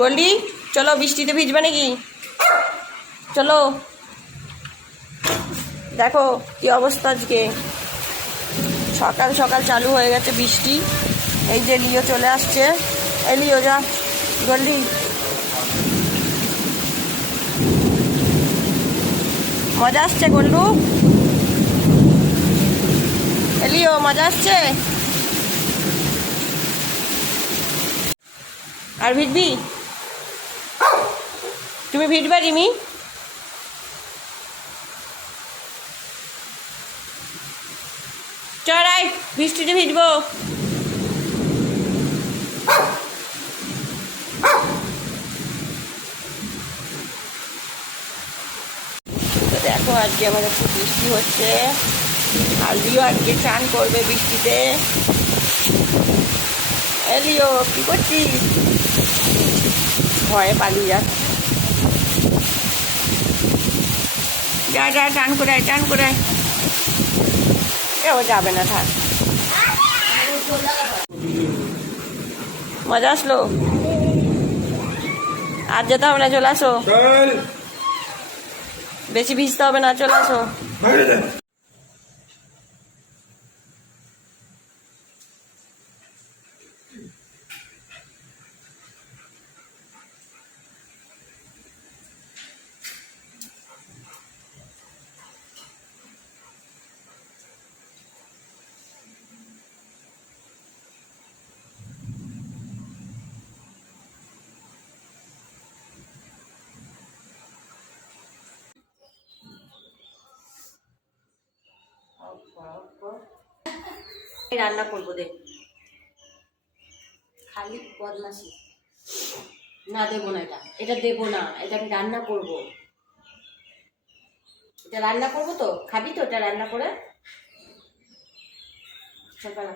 গোল্ডি চলো, বৃষ্টিতে ভিজবে নাকি? চলো। দেখো কি অবস্থা আজকে, সকাল সকাল চালু হয়ে গেছে বৃষ্টি। এই যে লিও চলে আসছে। এই লিও যা, গোল্ডি মজা আসছে? গোল্ডু এলিও মজা আসছে? আর ভিজবি? তুমি ভিজবে রিমি? চড়াই, বৃষ্টিতে ভিজবো। তো দেখো আজকে আমাদের খুব বৃষ্টি হচ্ছে, আর লিও আজকে চান করবে বৃষ্টিতে। এলিও কি করছিস? ভয়ে পালিয়ে যাচ্ছে। যা যা, টান করে আয়, টান করে আয়। ও যাবে না, থাক। মজা আসলো? আর যেতে হবে না, চলে আসো। বেশি ভিজতে হবে না, চলে আসো। রান্না করবো, দেখ খালি বদমাসি। না দেবো না, এটা এটা দেবো না, এটা আমি রান্না করবো। এটা রান্না করবো তো, খাবি তো এটা রান্না করে সকালে?